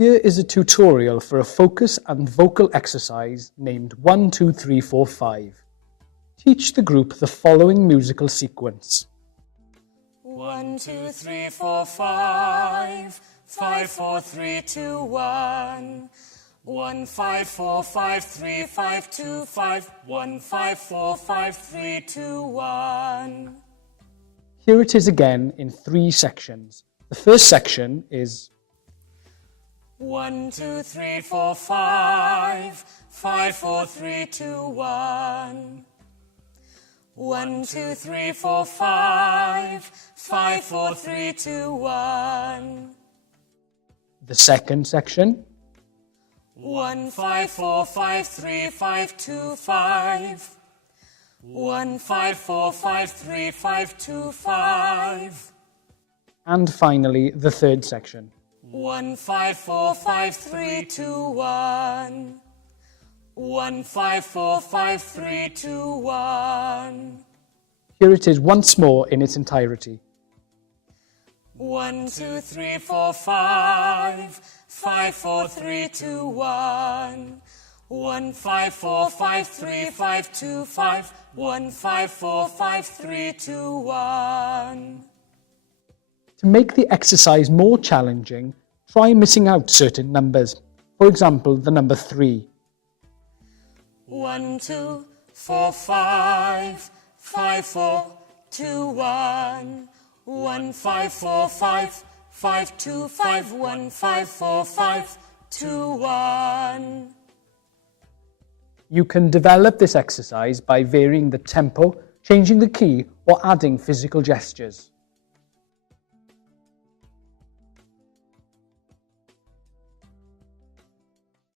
Here is a tutorial for a focus and vocal exercise named 1, 2, 3, 4, 5. Teach the group the following musical sequence. 1, 2, 3, 4, 5. 5, 4, 3, 2, 1. 1, 5, 4, 5, 3, 5, 2, 5. 1, 5, 4, 5, 3, 2, 1. Here it is again in 3 sections. The first section is 1, 2, 3, 4, 5. 5, 4, 3, 2, 1. 1, 2, 3, 4, 5. 5, 4, 3, 2, 1. the second section, 1, 5, 4, 5, 3, 5, 2, 5. 1, 5, 4, 5, 3, 5, 2, 5. and finally the third section. 1, 5, 4, 5, 3, 2, 1. 1, 5, 4, 5, 3, 2, 1. Here it is once more in its entirety. 1, 2, 3, 4, 5. 5, 4, 3, 2, 1. 1, 5, 4, 5, 3, 5, 2, 5. 1, 5, 4, 5, 3, 2, 1. To make the exercise more challenging, try missing out certain numbers. For example, the number 3. 1, 2, 4, 5. 5, 4, 2, 1. 1, 5, 4, 5. 5, 2, 5. 1, 5, 4, 5, 2, 1. You can develop this exercise by varying the tempo, changing the key, or adding physical gestures.